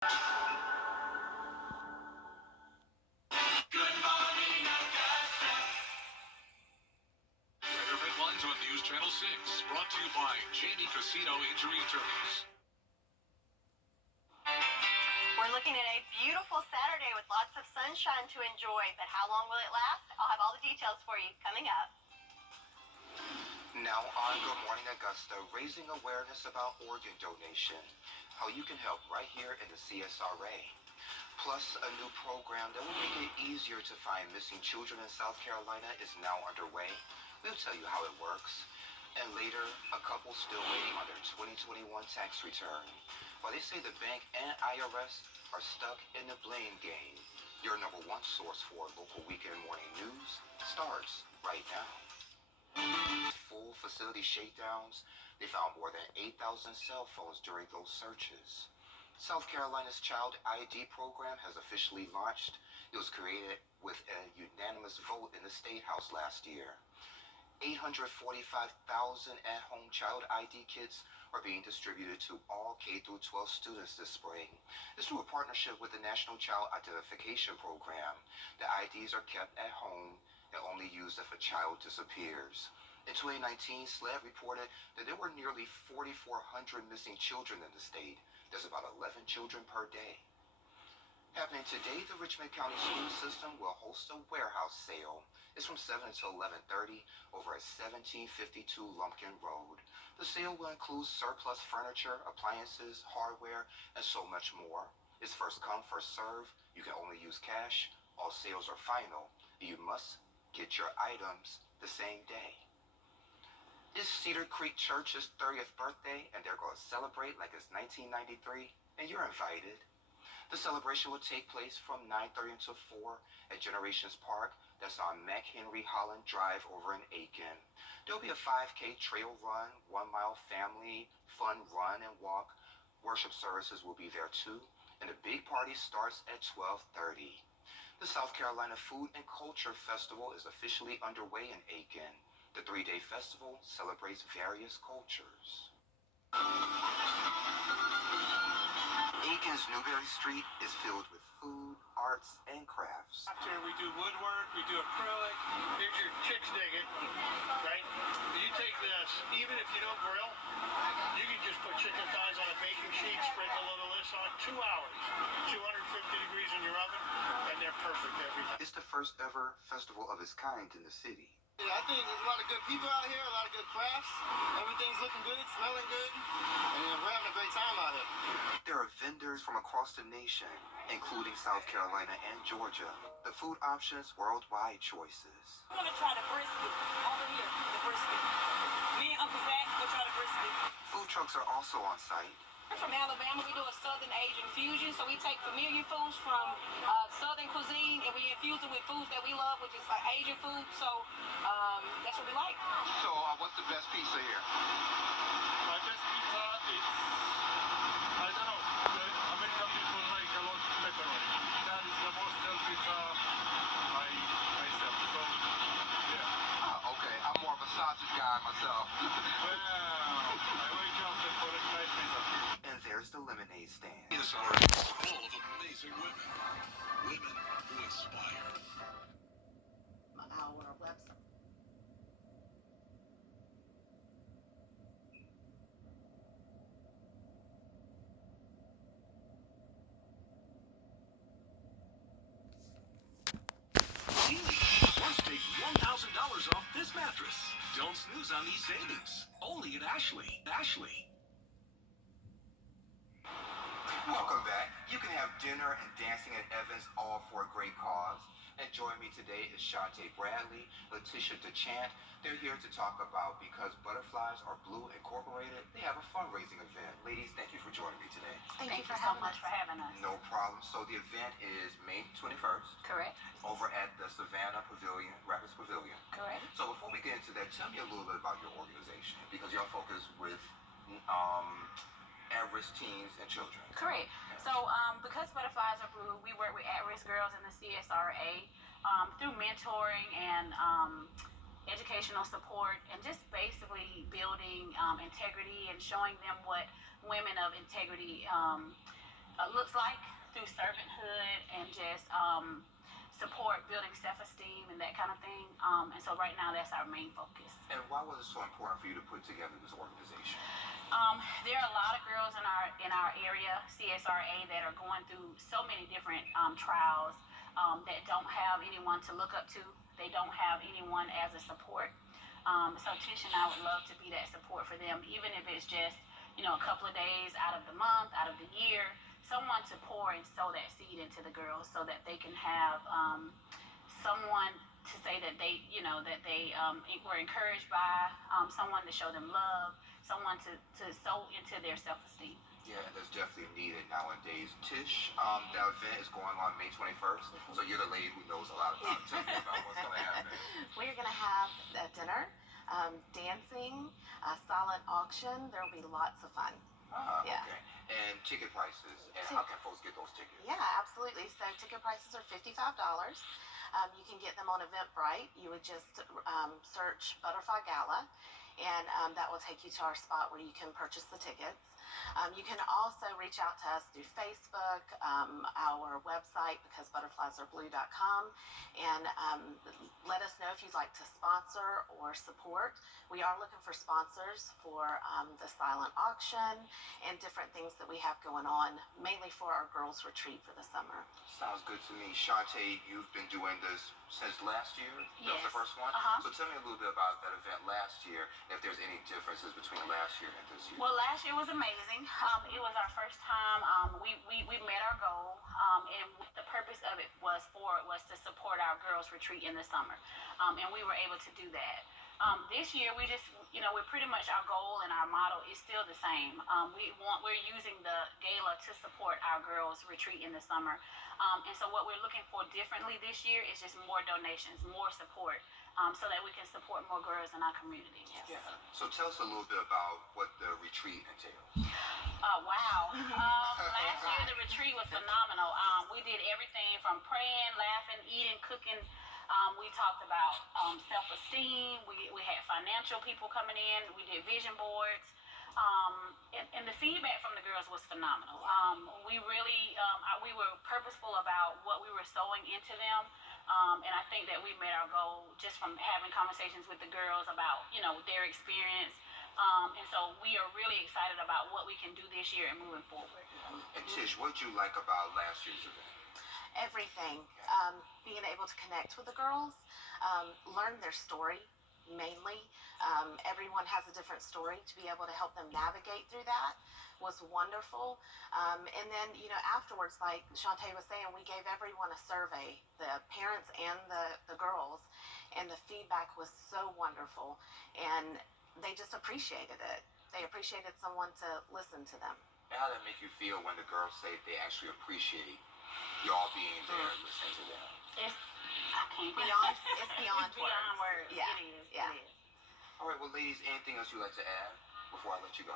Good morning, Augusta. Weather headlines on News Channel 6, brought to you by Jamie Casino Injury Attorneys. We're looking at a beautiful Saturday with lots of sunshine to enjoy, but how long will it last? I'll have all the details for you coming up. Now on Good Morning Augusta, raising awareness about organ donation, how you can help right here in the CSRA. Plus, a new program that will make it easier to find missing children in South Carolina is now underway. We'll tell you how it works. And later, a couple still waiting on their 2021 tax return. While they say the bank and IRS are stuck in the blame game, your number one source for local weekend morning news starts right now. Full facility shakedowns, they found more than 8,000 cell phones during those searches. South Carolina's Child ID program has officially launched. It was created with a unanimous vote in the State House last year. 845,000 at-home child ID kits are being distributed to all K-12 students this spring. It's through a partnership with the National Child Identification Program. The IDs are kept at home and only used if a child disappears. In 2019, SLED reported that there were nearly 4,400 missing children in the state. There's about 11 children per day. Happening today, the Richmond County School System will host a warehouse sale. It's from 7 until 11:30 over at 1752 Lumpkin Road. The sale will include surplus furniture, appliances, hardware, and so much more. It's first come, first serve. You can only use cash. All sales are final. You must get your items the same day. It's Cedar Creek Church's 30th birthday, and they're going to celebrate like it's 1993, and you're invited. The celebration will take place from 9:30 until 4 at Generations Park. That's on McHenry Holland Drive over in Aiken. There'll be a 5K trail run, 1 mile family fun run and walk. Worship services will be there too, and the big party starts at 12:30. The South Carolina Food and Culture Festival is officially underway in Aiken. The 3-day festival celebrates various cultures. Aiken's Newberry Street is filled with food, arts, and crafts. After we do woodwork, we do acrylic. Here's your chicks dig it, right? You take this, even if you don't grill, you can just put chicken thighs on a baking sheet, sprinkle a little of this on, 2 hours, 250 degrees in your oven, and they're perfect every time. It's the first ever festival of its kind in the city. Yeah, I think there's a lot of good people out here, a lot of good crafts. Everything's looking good, smelling good, and we're having a great time out here. There are vendors from across the nation, including South Carolina and Georgia. The food options, worldwide choices. I'm gonna try the brisket over here, the brisket. Me and Uncle Zach go try the brisket. Food trucks are also on site. We're from Alabama. We do a Southern Asian fusion, so we take familiar foods from Southern cuisine and we infuse it with foods that we love, which is like Asian food. So that's what we like. So, what's the best pizza here? My best pizza is, I don't know, the American people like a lot of pepperoni. That is the most sell pizza myself. So, yeah. Okay, I'm more of a sausage guy myself. Well, I wake up for a nice pizza. And there's the lemonade stand. CSRA is full of amazing women. Women who inspire. Our website. Plus, take $1,000 off this mattress. Don't snooze on these savings. Only at Ashley. Ashley. Welcome back. You can have dinner and dancing at Evans all for a great cause. And joining me today is Shantae Bradley, Letitia DeChant. They're here to talk about Because Butterflies Are Blue Incorporated. They have a fundraising event. Ladies, thank you for joining me today. Thank you so much for having us. No problem. So the event is May 21st. Correct. Over at the Savannah Pavilion, Rapids Pavilion. Correct. So before we get into that, tell me a little bit about your organization, because y'all focus with at-risk teens and children. Correct. So, because Butterflies Are Blue, we work with at-risk girls in the CSRA through mentoring and educational support, and just basically building integrity and showing them what women of integrity looks like through servanthood and just support building self-esteem and that kind of thing. And so right now that's our main focus. And why was it so important for you to put together this organization? There are a lot of girls in our area, CSRA, that are going through so many different trials that don't have anyone to look up to. They don't have anyone as a support. So Tish and I would love to be that support for them, even if it's just a couple of days out of the month, out of the year, someone to pour and sow that seed into the girls so that they can have someone to say that they were encouraged by, someone to show them love, someone to sow into their self-esteem. Yeah, that's definitely needed nowadays. Tish, that event is going on May 21st, so you're the lady who knows a lot about it. Tell me about what's going to happen. We're going to have a dinner, dancing, a silent auction. There will be lots of fun. Yeah. Okay. And ticket prices, and how can folks get those tickets? Yeah, absolutely. So ticket prices are $55. You can get them on Eventbrite. You would just search Butterfly Gala, and that will take you to our spot where you can purchase the tickets. You can also reach out to us through Facebook, our website, becausebutterfliesAreBlue.com, and let us know if you'd like to sponsor or support. We are looking for sponsors for the silent auction and different things that we have going on, mainly for our girls' retreat for the summer. Sounds good to me. Shantae, you've been doing this since last year? That was the first one? Uh-huh. So tell me a little bit about that event last year, if there's any differences between last year and this year. Well, last year was amazing. It was our first time. We met our goal, and the purpose of it was to support our girls' retreat in the summer, and we were able to do that. This year, we're pretty much, our goal and our motto is still the same. We're using the gala to support our girls' retreat in the summer. And so what we're looking for differently this year is just more donations, more support, so that we can support more girls in our community. Yeah. So tell us a little bit about what the retreat entails. Wow. Last year the retreat was phenomenal. We did everything from praying, laughing, eating, cooking. We talked about self-esteem. We had financial people coming in. We did vision boards. And the feedback from the girls was phenomenal. We were purposeful about what we were sowing into them. And I think that we met our goal just from having conversations with the girls about, their experience. And so we are really excited about what we can do this year and moving forward. And Tish, what did you like about last year's event? Everything. Being able to connect with the girls, learn their story, mainly. Everyone has a different story. To be able to help them navigate through that was wonderful. And then, afterwards, like Shantae was saying, we gave everyone a survey, the parents and the girls, and the feedback was so wonderful. And they just appreciated it. They appreciated someone to listen to them. And how did it make you feel when the girls say they actually appreciate y'all being there, listening to them? It's beyond words. Yeah. It is. Yeah. It is. All right, well, ladies, anything else you'd like to add before I let you go?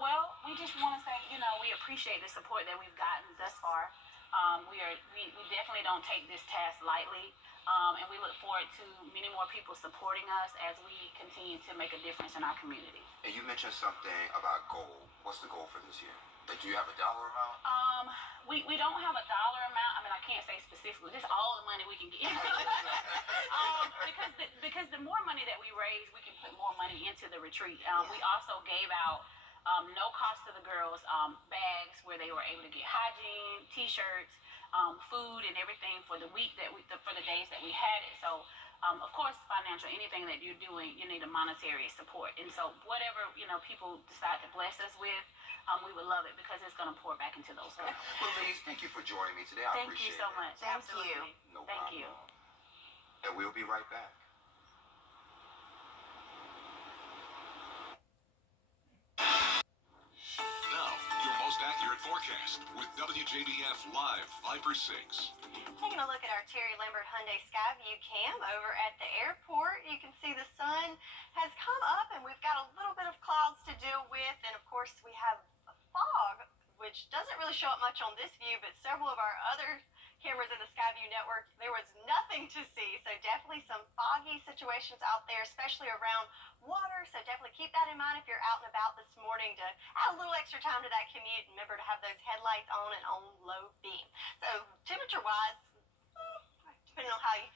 Well, we just want to say, we appreciate the support that we've gotten thus far. We definitely don't take this task lightly, and we look forward to many more people supporting us as we continue to make a difference in our community. And you mentioned something about goal. What's the goal for this year? Like, do you have a dollar amount? We don't have a dollar amount. I mean, I can't say specifically. Just all the money we can get. Because the more money that we raise, we can put more money into the retreat. We also gave out no cost to the girls bags where they were able to get hygiene, T-shirts, food, and everything for the week for the days that we had it. So. Of course, financial, anything that you're doing, you need a monetary support. And so whatever, people decide to bless us with, we would love it because it's going to pour back into those girls. Well, ladies, thank you for joining me today. I appreciate it. Thank you so much. Thank Absolutely. you. No Thank problem. you. And we'll be right back. Now, your most accurate forecast with WJBF Live Viper 6. Taking a look at our Terry Lambert Hyundai Skyview cam over at the airport, you can see the sun has come up and we've got a little bit of clouds to deal with, and of course we have fog, which doesn't really show up much on this view, but several of our other cameras in the Skyview network, there was nothing to see. So definitely some foggy situations out there, especially around water. So definitely keep that in mind if you're out and about this morning to add a little extra time to that commute. And remember to have those headlights on and on low beam. So temperature-wise, depending on how you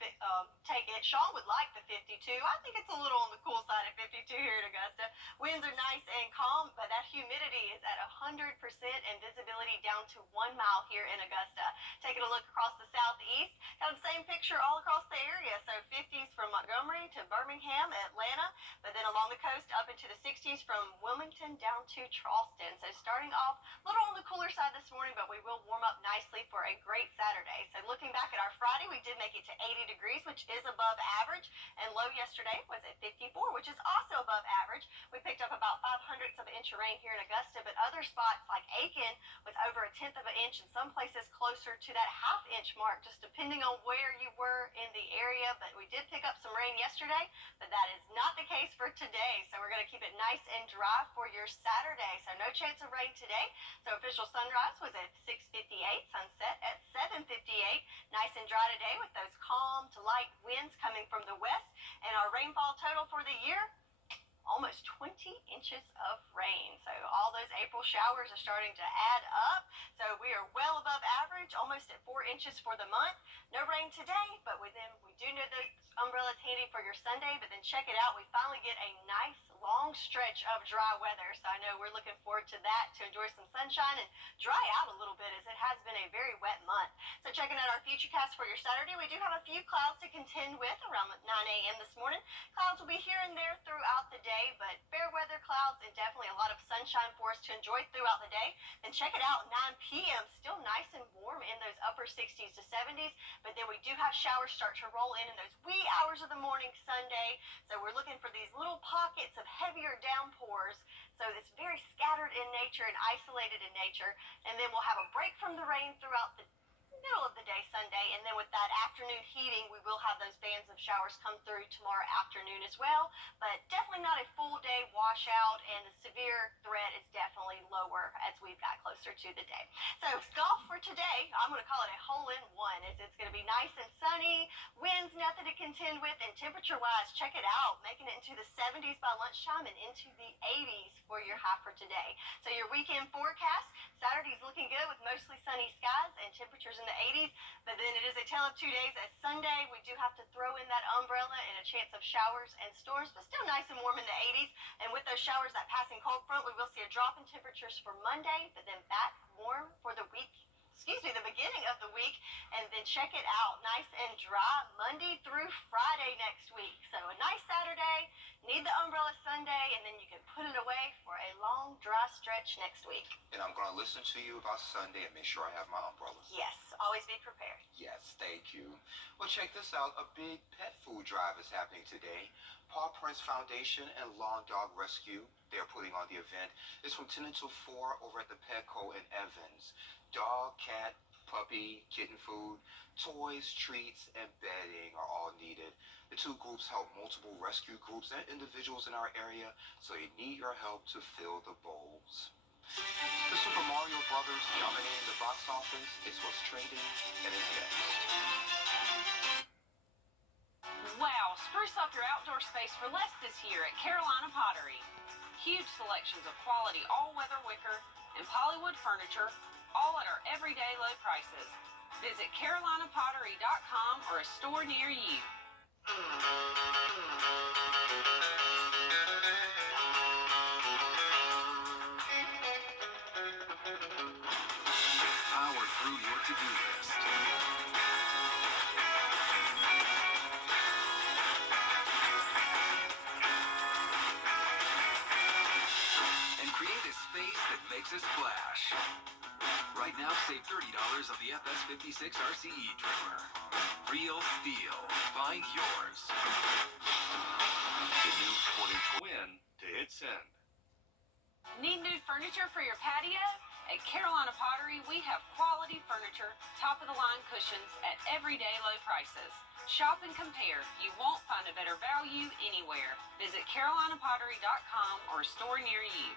take it. Sean would like the 52. I think it's a little on the cool side of 52 here in Augusta. Winds are nice and calm, but that humidity is at 100% and visibility down to 1 mile here in Augusta. Taking a look across the southeast, kind of the same picture all across the area. So 50s from Montgomery to Birmingham, Atlanta, but then along the coast up into the 60s from Wilmington down to Charleston. So starting off a little on the cooler side this morning, but we will warm up nicely for a great Saturday. So looking back at our Friday, we did make it to 80 degrees, which is above average, and low yesterday was at 54, which is also above average. We picked up about 0.05 of an inch of rain here in Augusta, but other spots like Aiken was over 1/10 of an inch, and some places closer to that 1/2 inch mark, just depending on where you were in the area. But we did pick up some rain yesterday, but that is not the case for today. So we're going to keep it nice and dry for your Saturday. So no chance of rain today. So official sunrise was at 6:58, sunset at 7:58. Nice and dry today with those calm to light winds coming from the west. And our rainfall total for the year, almost 20 inches of rain. So all those April showers are starting to add up. So we are well above average, almost at 4 inches for the month. No rain today, but we do know those umbrellas handy for your Sunday. But then check it out, we finally get a nice long stretch of dry weather. So I know we're looking forward to that, to enjoy some sunshine and dry out a little bit, as it has been a very wet month. So checking out our futurecast for your Saturday, we do have a few clouds to contend with around 9 a.m. this morning. Clouds will be here and there throughout the day, but fair weather clouds and definitely a lot of sunshine for us to enjoy throughout the day. Then check it out, 9 p.m. still nice and warm in those upper 60s to 70s, but then we do have showers start to roll in those wee hours of the morning Sunday. So we're looking for these little pockets of heavier downpours. So it's very scattered in nature and isolated in nature. And then we'll have a break from the rain throughout the middle of the day Sunday, and then with that afternoon heating, we will have those bands of showers come through tomorrow afternoon as well, but definitely not a full day washout, and the severe threat is definitely lower as we've got closer to the day. So golf for today, I'm going to call it a hole-in-one, as it's going to be nice and sunny, winds nothing to contend with, and temperature-wise, check it out, making it into the 70s by lunchtime and into the 80s for your high for today. So your weekend forecast, Saturday's looking good with mostly sunny skies and temperatures in the 80s, but then it is a tale of 2 days. As Sunday, we do have to throw in that umbrella and a chance of showers and storms, but still nice and warm in the 80s. And with those showers, that passing cold front, we will see a drop in temperatures for Monday, but then back warm for the the beginning of the week. And then check it out, nice and dry Monday through Friday next week. So a nice Saturday, need the umbrella Sunday, and then you can put it away for a long, dry stretch next week. And I'm going to listen to you about Sunday and make sure I have my umbrella. Yes, always be prepared. Yes, thank you. Well, check this out. A big pet food drive is happening today. Paw Prints Foundation and Lawn Dog Rescue, they're putting on the event. It's from 10 until 4 over at the Petco in Evans. Dog, cat, puppy, kitten food, toys, treats, and bedding are all needed. The two groups help multiple rescue groups and individuals in our area, so they need your help to fill the bowls. The Super Mario Brothers dominating the box office is what's trending and is next. Wow, spruce up your outdoor space for less this year at Carolina Pottery. Huge selections of quality all-weather wicker and polywood furniture, all at our everyday low prices. Visit carolinapottery.com or a store near you. Power through your to-do list. And create a space that makes a splash. Right now, save $30 on the FS56 RCE trimmer. Real steel. Find yours. The new 2020 win to hit send. Need new furniture for your patio? At Carolina Pottery, we have quality furniture, top-of-the-line cushions at everyday low prices. Shop and compare. You won't find a better value anywhere. Visit carolinapottery.com or a store near you.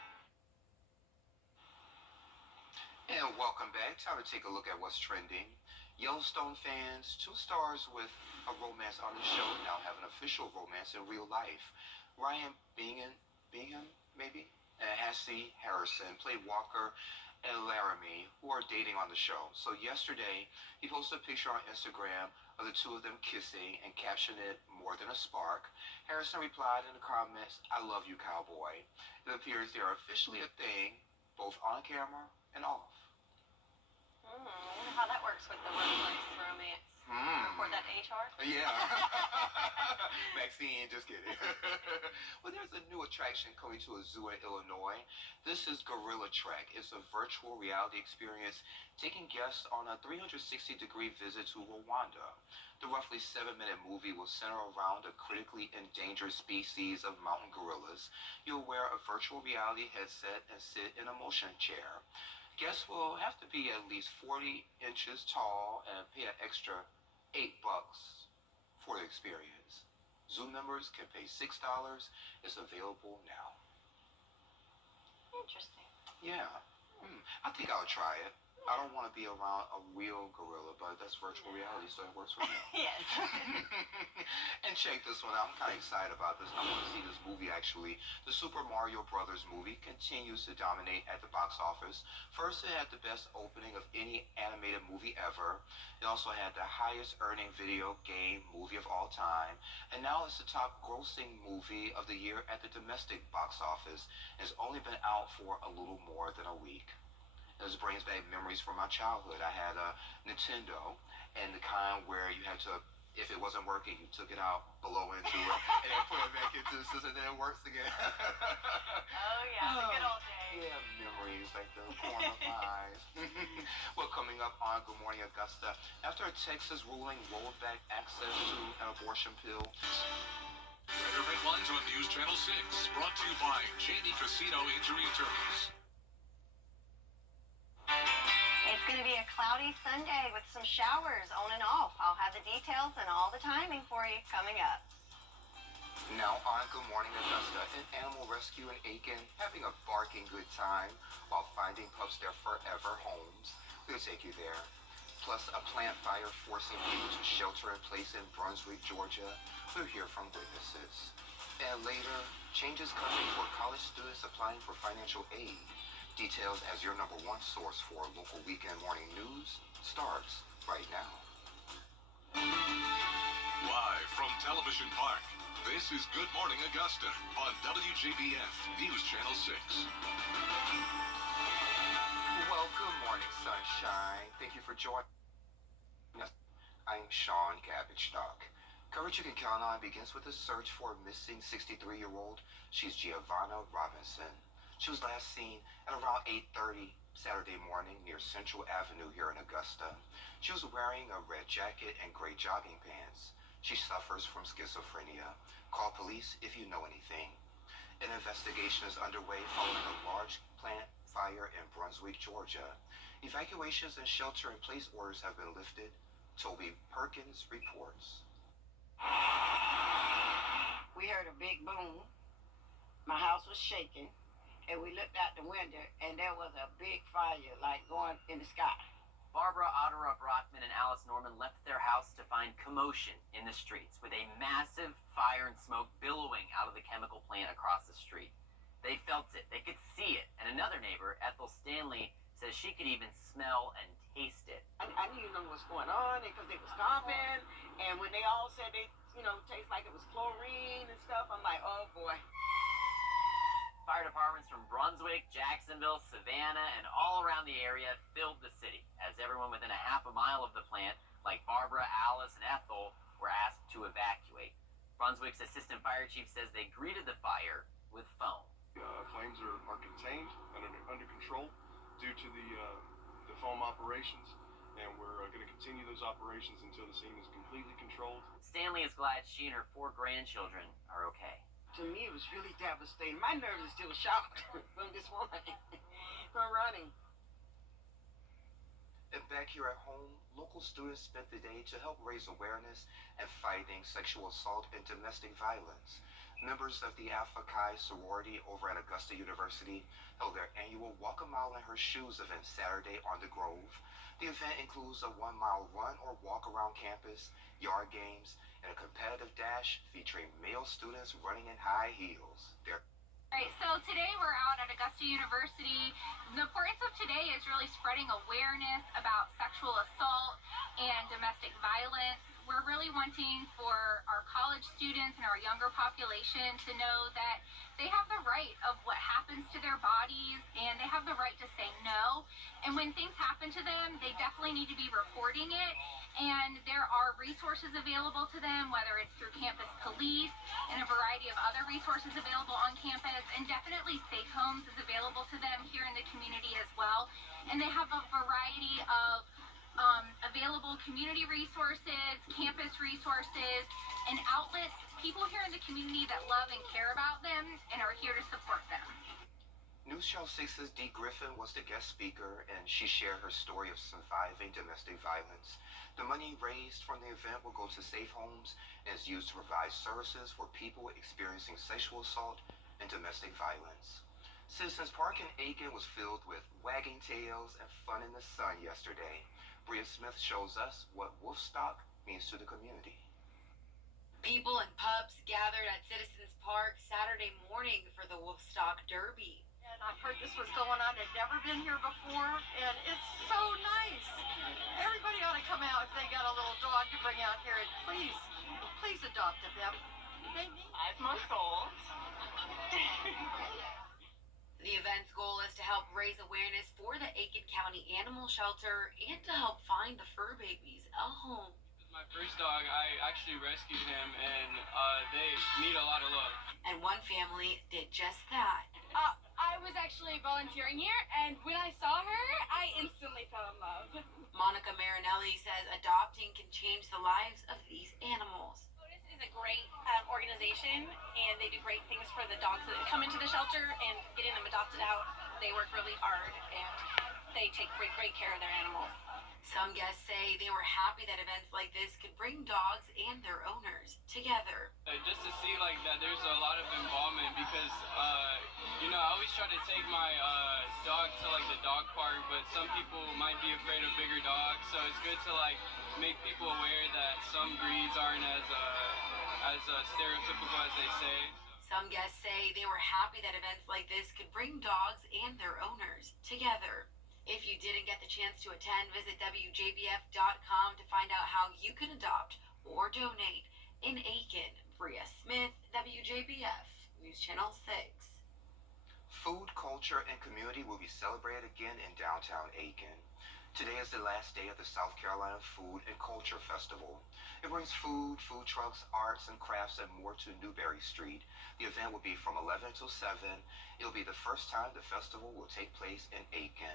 And welcome back. Time to take a look at what's trending. Yellowstone fans, two stars with a romance on the show now have an official romance in real life. Ryan Bingham, maybe, and Hassie Harrison played Walker and Laramie, who are dating on the show. So yesterday, he posted a picture on Instagram of the two of them kissing and captioned it "more than a spark." Harrison replied in the comments, "I love you, cowboy." It appears they are officially a thing, both on camera and off. I wonder how that works with the workplace romance. Report that to HR. Yeah. Maxine, just kidding. Well, there's a new attraction coming to a zoo in Illinois. This is Gorilla Trek. It's a virtual reality experience taking guests on a 360-degree visit to Rwanda. The roughly 7-minute movie will center around a critically endangered species of mountain gorillas. You'll wear a virtual reality headset and sit in a motion chair. Guests will have to be at least 40 inches tall and pay an extra $8 for the experience. Zoo members can pay $6. It's available now. Interesting. Yeah. I think I'll try it. I don't want to be around a real gorilla, but that's virtual reality, so it works for me. Yes. And check this one out. I'm kind of excited about this. I want to see this movie, actually. The Super Mario Brothers movie continues to dominate at the box office. First, it had the best opening of any animated movie ever. It also had the highest earning video game movie of all time. And now it's the top grossing movie of the year at the domestic box office. It's only been out for a little more than a week. This brings back memories from my childhood. I had a Nintendo, and the kind where you had to, if it wasn't working, you took it out, blow into it, and then put it back into the system, and then it works again. Oh, yeah, the good old days. Yeah, memories like the corner of my eyes. Well, coming up on Good Morning Augusta, after a Texas ruling rolled back access to an abortion pill. Weather headlines on News Channel 6, brought to you by Cheney Casino Injury Attorneys. It's going to be a cloudy Sunday with some showers on and off. I'll have the details and all the timing for you coming up. Now on Good Morning Augusta, an animal rescue in Aiken having a barking good time while finding pups their forever homes. We'll take you there. Plus, a plant fire forcing people to shelter in place in Brunswick, Georgia. We'll hear from witnesses. And later, changes coming for college students applying for financial aid. Details as your number one source for local weekend morning news starts right now. Live from Television Park, this is Good Morning Augusta on Wjbf News Channel 6. Well, good morning, sunshine. Thank you for joining us. I'm Sean Cabbage-Stock. Coverage you can count on begins with a search for a missing 63-year-old. She's Giovanna Robinson. She was last seen at around 8:30 Saturday morning near Central Avenue here in Augusta. She was wearing a red jacket and gray jogging pants. She suffers from schizophrenia. Call police if you know anything. An investigation is underway following a large plant fire in Brunswick, Georgia. Evacuations and shelter-in-place orders have been lifted. Toby Perkins reports. We heard a big boom. My house was shaking. And we looked out the window, and there was a big fire, like going in the sky. Barbara Otterup Brockman and Alice Norman left their house to find commotion in the streets, with a massive fire and smoke billowing out of the chemical plant across the street. They felt it. They could see it. And another neighbor, Ethel Stanley, says she could even smell and taste it. I didn't even know what was going on because they was coughing, and when they all said they, taste like it was chlorine and stuff, I'm like, oh boy. Fire departments from Brunswick, Jacksonville, Savannah, and all around the area filled the city as everyone within a half a mile of the plant, like Barbara, Alice, and Ethel, were asked to evacuate. Brunswick's assistant fire chief says they greeted the fire with foam. Flames are contained and under control due to the foam operations, and we're going to continue those operations until the scene is completely controlled. Stanley is glad she and her 4 grandchildren are okay. To me, it was really devastating. My nerves are still shocked from this morning, from running. And back here at home, local students spent the day to help raise awareness and fighting sexual assault and domestic violence. Members of the Alpha Chi sorority over at Augusta University held their annual Walk a Mile in Her Shoes event Saturday on the Grove. The event includes a 1-mile run or walk around campus, yard games, and a competitive dash featuring male students running in high heels. Alright, so today we're out at Augusta University. The importance of today is really spreading awareness about sexual assault and domestic violence. We're really wanting for our college students and our younger population to know that they have the right of what happens to their bodies and they have the right to say no. And when things happen to them, they definitely need to be reporting it. And there are resources available to them, whether it's through campus police and a variety of other resources available on campus, and definitely Safe Homes is available to them here in the community as well. And they have a variety of available community resources, campus resources, and outlets, people here in the community that love and care about them and are here to support them. News Channel 6's Dee Griffin was the guest speaker, and she shared her story of surviving domestic violence. The money raised from the event will go to Safe Homes and is used to provide services for people experiencing sexual assault and domestic violence. Citizens Park in Aiken was filled with wagging tails and fun in the sun yesterday. Bria Smith shows us what Woodstock means to the community. People and pups gathered at Citizens Park Saturday morning for the Woodstock Derby. And I've heard this was going on. I've never been here before, and it's so nice. Everybody ought to come out if they got a little dog to bring out here, and please adopt them. 5 months old. The event's goal is to help raise awareness for the Aiken County Animal Shelter and to help find the fur babies a home. My first dog, I actually rescued him, and they need a lot of love. And one family did just that. I was actually volunteering here, and when I saw her, I instantly fell in love. Monica Marinelli says adopting can change the lives of these animals. Otis is a great organization, and they do great things for the dogs that come into the shelter and getting them adopted out. They work really hard, and they take great care of their animals. Some guests say they were happy that events like this could bring dogs and their owners together. Just to see like that there's a lot of involvement because, I always try to take my dog to like the dog park, but some people might be afraid of bigger dogs, so it's good to like make people aware that some breeds aren't as stereotypical as they say. Some guests say they were happy that events like this could bring dogs and their owners together. If you didn't get the chance to attend, visit Wjbf.com to find out how you can adopt or donate in Aiken. Bria Smith, WJBF, News Channel 6. Food, culture, and community will be celebrated again in downtown Aiken. Today is the last day of the South Carolina Food and Culture Festival. It brings food, food trucks, arts and crafts, and more to Newberry Street. The event will be from 11 till 7. It'll be the first time the festival will take place in Aiken.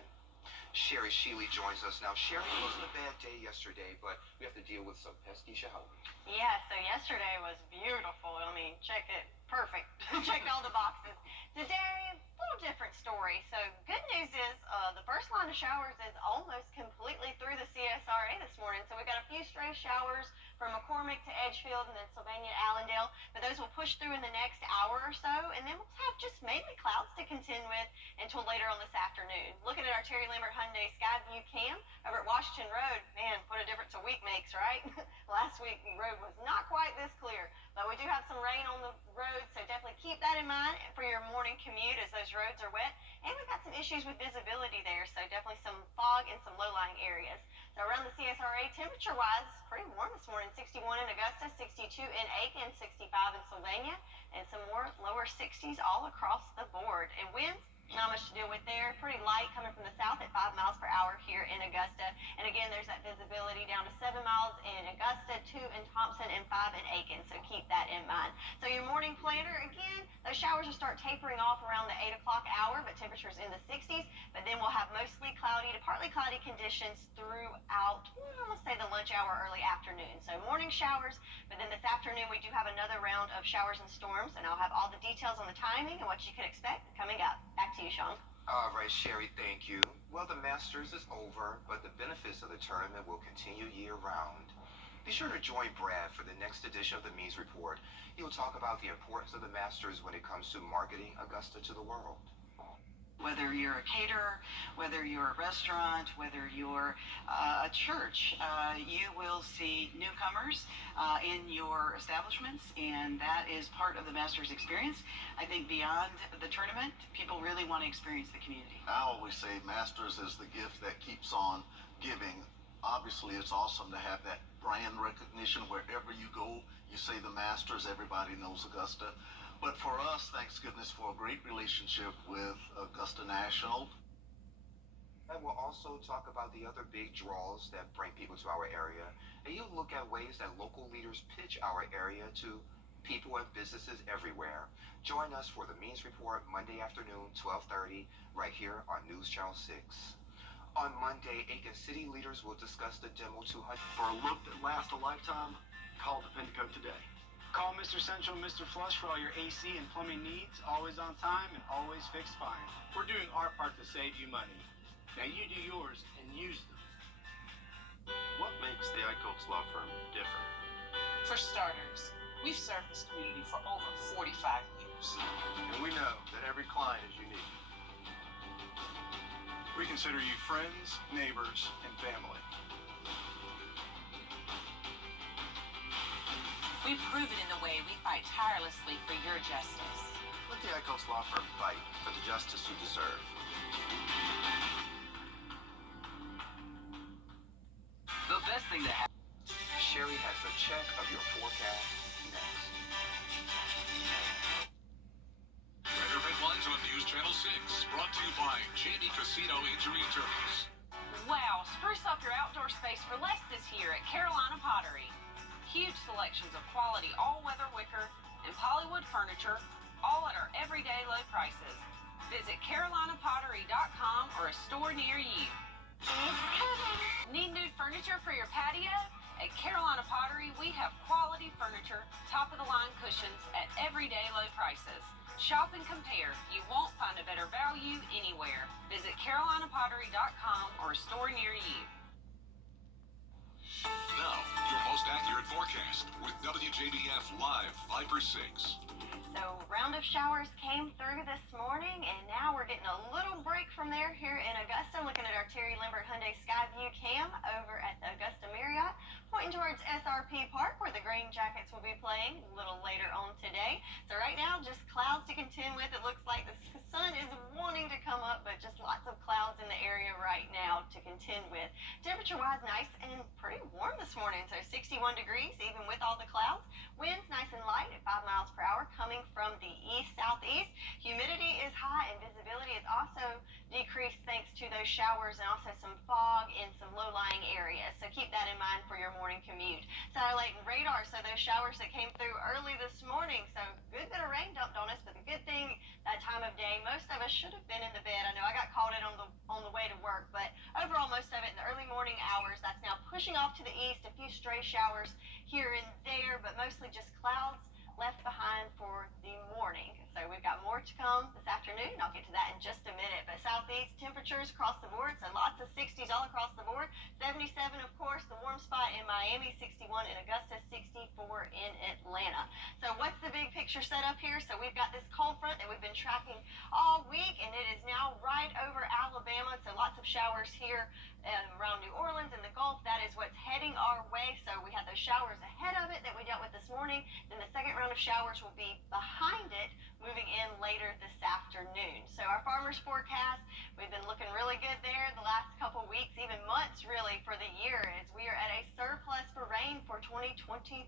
Sherry Sheely joins us now. Sherry, it wasn't a bad day yesterday, but we have to deal with some pesky showers. Yeah, so yesterday was beautiful. I mean, check it. Perfect. Checked all the boxes. Today, a little different story. So good news is the first line of showers is almost completely through the CSRA this morning. So we got a few stray showers from McCormick to Edgefield and then Sylvania to Allendale. But those will push through in the next hour or so. And then we'll have just mainly clouds to contend with until later on this afternoon. Looking at our Terry Lambert Hyundai Skyview Cam over at Washington Road. Man, what a difference a week makes, right? Last week the road was not quite this clear. But we do have some rain on the road, so definitely keep that in mind for your morning commute as those roads are wet. And we've got some issues with visibility there, so definitely some fog in some low-lying areas. So around the CSRA, temperature-wise, pretty warm this morning. 61 in Augusta, 62 in Aiken, 65 in Sylvania, and some more lower 60s all across the board. And winds, not much to deal with there. Pretty light coming from the south at 5 miles per hour here in Augusta. And again, there's that visibility down to 7 miles in Augusta, 2 in Thompson, and 5 in Aiken. So keep that in mind. So your morning planner, again, those showers will start tapering off around the 8 o'clock hour, but temperatures in the 60s. But then we'll have mostly cloudy to partly cloudy conditions throughout, let's say, the lunch hour, early afternoon. So morning showers, but then this afternoon we do have another round of showers and storms, and I'll have all the details on the timing and what you can expect coming up. Back to you, Sean. All right, Sherry, thank you. Well, the Masters is over, but the benefits of the tournament will continue year-round. Be sure to join Brad for the next edition of the Means Report. He'll talk about the importance of the Masters when it comes to marketing Augusta to the world. Whether you're a caterer, whether you're a restaurant, whether you're a church, you will see newcomers in your establishments, and that is part of the Masters experience. I think beyond the tournament, people really want to experience the community. I always say Masters is the gift that keeps on giving. Obviously, it's awesome to have that brand recognition wherever you go. You say the Masters, everybody knows Augusta. But for us, thanks goodness for a great relationship with Augusta National. And we'll also talk about the other big draws that bring people to our area. And you'll look at ways that local leaders pitch our area to people and businesses everywhere. Join us for the Means Report Monday afternoon, 12:30, right here on News Channel 6. On Monday, Aiken City leaders will discuss the Demo 200. For a look that lasts a lifetime, call Dependico today. Call Mr. Central, Mr. Flush for all your AC and plumbing needs, always on time and always fixed fine. We're doing our part to save you money. Now you do yours and use them. What makes the Eichholz Law Firm different? For starters, we've served this community for over 45 years. And we know that every client is unique. We consider you friends, neighbors, and family. We prove it in the way we fight tirelessly for your justice. Let the Eichholz Law Firm fight for the justice you deserve. The best thing to happen. Sherry has a check of your forecast next. Red Headlines on News Channel 6, brought to you by Jamie Casino Injury Attorneys. Wow, spruce up your outdoor space for less this year at Carolina Pottery. Huge selections of quality all-weather wicker and polywood furniture, all at our everyday low prices. Visit carolinapottery.com or a store near you. Need new furniture for your patio? At Carolina Pottery, we have quality furniture, top-of-the-line cushions at everyday low prices. Shop and compare. You won't find a better value anywhere. Visit carolinapottery.com or a store near you. Now, your most accurate forecast with WJBF Live 5 for 6. So, round of showers came through this morning, and now we're getting a little break from there here in Augusta. Looking at our Terry Lambert Hyundai Skyview cam over at the Augusta Marriott, pointing towards SRP Park, where the Green Jackets will be playing a little later on today. So right now, just clouds to contend with. It looks like the sun is wanting to come up, but just lots of clouds in the area right now to contend with. Temperature-wise, nice and pretty warm this morning. So 61 degrees, even with all the clouds. Winds nice and light at 5 miles per hour coming from the east-southeast. Humidity is high and visibility is also decreased thanks to those showers and also some fog in some low-lying areas. So keep that in mind for your morning commute. Satellite and radar, so those showers that came through early this morning. So good bit of rain dumped on us, but the good thing that time of day, most of us should have been in the bed. I know I got called in on the way to work, but overall most of it in the early morning hours. That's now pushing off to the east. A few stray showers here and there, but mostly just clouds left behind for the morning. So we've got more to come this afternoon. I'll get to that in just a minute. But southeast temperatures across the board, so lots of 60s all across the board. 77, of course, the warm spot in Miami, 61 in Augusta, 64 in Atlanta. So what's the big picture set up here? So we've got this cold front that we've been tracking all week, and it is now right over Alabama. So lots of showers here around New Orleans and the Gulf. That is what's heading our way. So we had those showers ahead of it that we dealt with this morning. Then the second round of showers will be behind it, moving in later this afternoon. So our farmers forecast, we've been looking really good there the last couple weeks, even months really, for the year, as we are at a surplus for rain for 2023.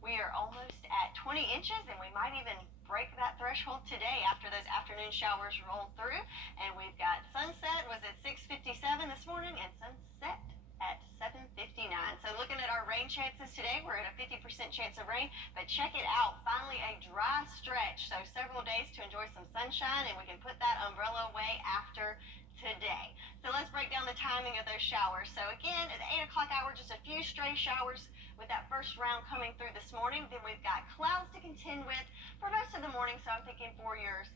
We are almost at 20 inches, and we might even break that threshold today after those afternoon showers roll through. And we've got sunset was at 6:57 this morning, and sunset at 7:59. So looking at our rain chances today, we're at a 50% chance of rain, but check it out, finally a dry stretch. So several days to enjoy some sunshine, and we can put that umbrella away after today. So let's break down the timing of those showers. So again, at the 8 o'clock hour, just a few stray showers with that first round coming through this morning. Then we've got clouds to contend with for most of the morning. So I'm thinking for your,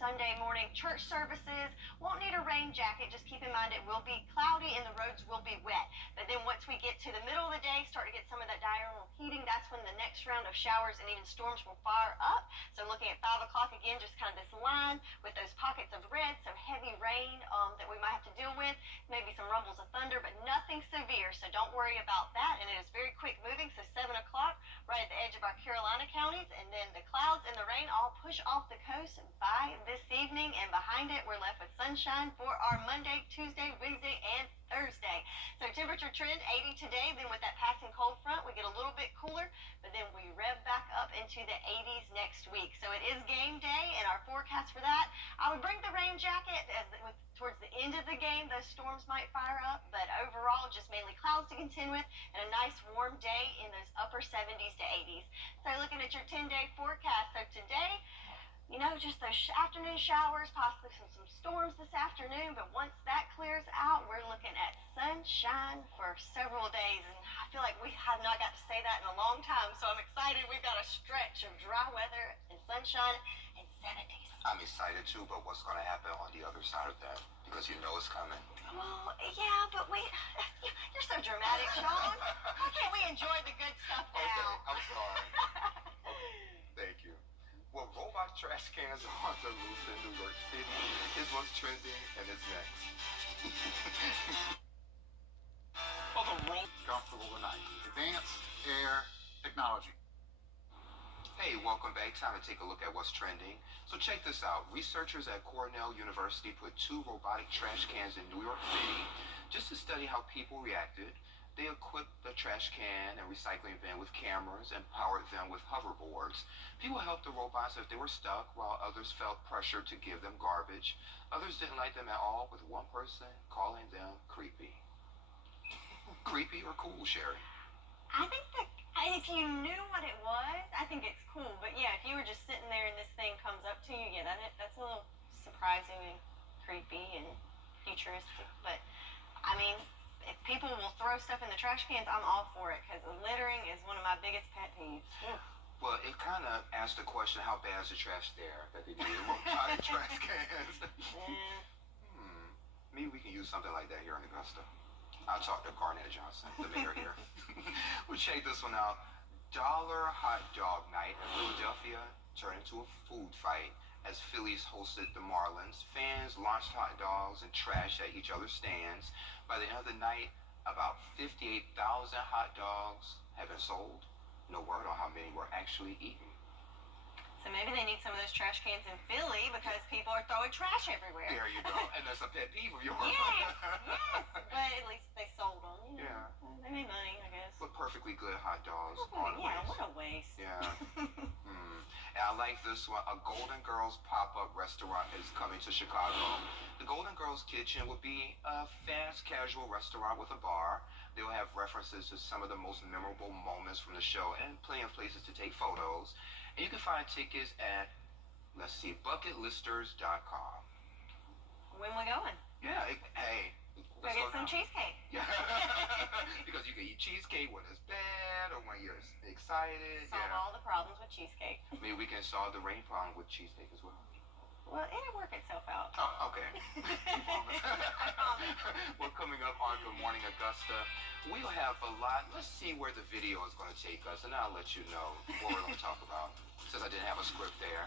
Sunday morning church services, won't need a rain jacket. Just keep in mind it will be cloudy and the roads will be wet. But then once we get to the middle of the day, start to get some of that diurnal heating, that's when the next round of showers and even storms will fire up. So looking at 5 o'clock again, just kind of this line with those pockets of red, some heavy rain that we might have to deal with, maybe some rumbles of thunder, but nothing severe. So don't worry about that. And it is very quick moving. So 7 o'clock, right at the edge of our Carolina counties, and then the clouds and the rain all push off the coast by this evening. And behind it, we're left with sunshine for our Monday, Tuesday, Wednesday, and Thursday. So temperature trend 80 today. Then with that passing cold front, we get a little bit cooler, but then we rev back up into the 80s next week. So it is game day, and our forecast for that, I would bring the rain jacket towards the end of the game. Those storms might fire up, but overall, just mainly clouds to contend with, and a nice warm day in those upper 70s to 80s. So looking at your 10-day forecast. So today, just those afternoon showers, possibly some storms this afternoon, but once that clears out, we're looking at sunshine for several days, and I feel like we have not got to say that in a long time, so I'm excited. We've got a stretch of dry weather and sunshine and 70s. I'm excited too, but what's going to happen on the other side of that? Because you know it's coming. Well, yeah, but you're so dramatic, Sean. Why can't we enjoy the good stuff now? Okay, I'm sorry. Thank you. Well, robot trash cans are on the loose in New York City. Is what's trending, and it's next. Comfortable tonight. Advanced air technology. Hey, welcome back. Time to take a look at what's trending. So check this out. Researchers at Cornell University put 2 robotic trash cans in New York City just to study how people reacted. They equipped the trash can and recycling bin with cameras and powered them with hoverboards. People helped the robots if they were stuck, while others felt pressure to give them garbage. Others didn't like them at all, with one person calling them creepy. Creepy or cool, Sherry? I think that if you knew what it was, I think it's cool. But yeah, if you were just sitting there and this thing comes up to you, yeah, that's a little surprising and creepy and futuristic. But I mean, if people will throw stuff in the trash cans, I'm all for it, because littering is one of my biggest pet peeves. Well, it kind of asks the question, how bad is the trash there that they do in robotic trash cans? Maybe we can use something like that here in Augusta. I'll talk to Garnett Johnson, the mayor here. We'll check this one out. Dollar hot dog night in Philadelphia turned into a food fight as Phillies hosted the Marlins. Fans launched hot dogs and trash at each other's stands. By the end of the night, about 58,000 hot dogs have been sold. No word on how many were actually eaten. So maybe they need some of those trash cans in Philly, because people are throwing trash everywhere. There you go. And that's a pet peeve of yours. Yes. But at least they sold them. Yeah. They made money, I guess. But perfectly good hot dogs. What a waste. Yeah. And I like this one. A Golden Girls pop-up restaurant is coming to Chicago. The Golden Girls Kitchen will be a fast casual restaurant with a bar. They'll have references to some of the most memorable moments from the show and plenty of places to take photos. And you can find tickets at, bucketlisters.com. When we going? Yeah, hey. Go get some cheesecake. Yeah. Because you can eat cheesecake when it's bad or when you're excited. Solve all the problems with cheesecake. Maybe we can solve the rain problem with cheesecake as well. Well, it'll work itself out. Oh, okay. I promise. Well, coming up on Good Morning Augusta, we'll have a lot. Let's see where the video is going to take us, and I'll let you know what we're going to talk about, since I didn't have a script there.